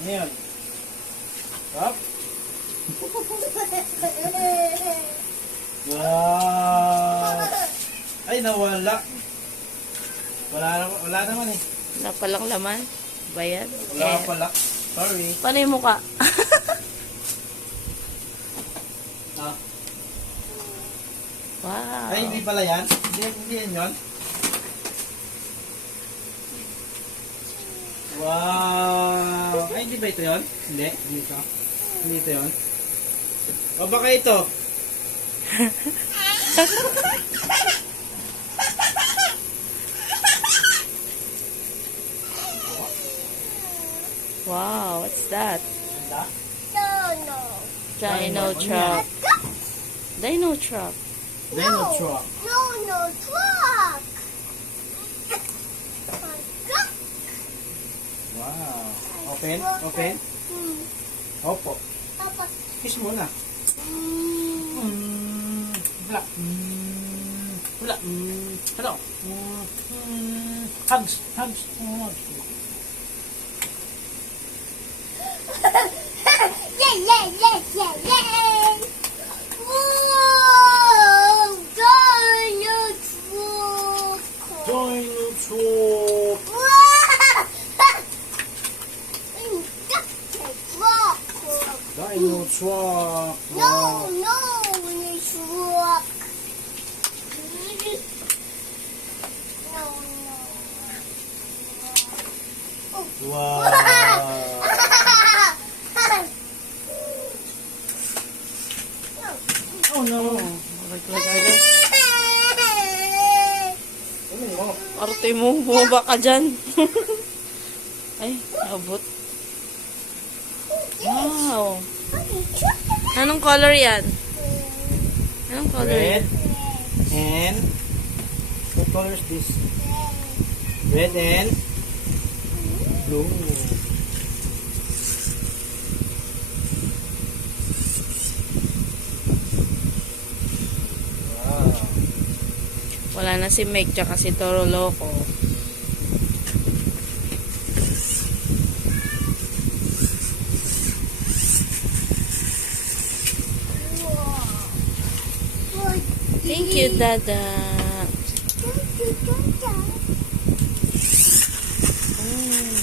Ngayon. Up. Wow. Ay, nawala. Wala naman eh. Wala palang laman. Bayan. Wala pala. Sorry. Paano yung mukha? Ah. Wow. Ay, hindi pala yan. Hindi yan yun. Wow. Ay, hindi ba ito yun? Hindi. Hindi ito. Hindi ito yun. O baka ito. Wow, what's that? Ganda? Dino truck. Dino truck. Dino truck. Truck. Wow. Open? Open? Opo. Papa. Kiss muna. Wala. Wala. Hello. Hugs. Hugs. Hugs. Yeah. Whoa! Dino truck. Dino truck. Dino truck. Wow. No, truck. Wow. Oh no. Lag-lag-lag. Ano mo? Arte mo, bumaba ka dyan. Ay, abot. Wow. Anong color yan? Anong color Red. yan? And what color is this? Red and blue. Wow. Wala na si Meg tsaka si Toro Loco. Thank you, Dada. Mm.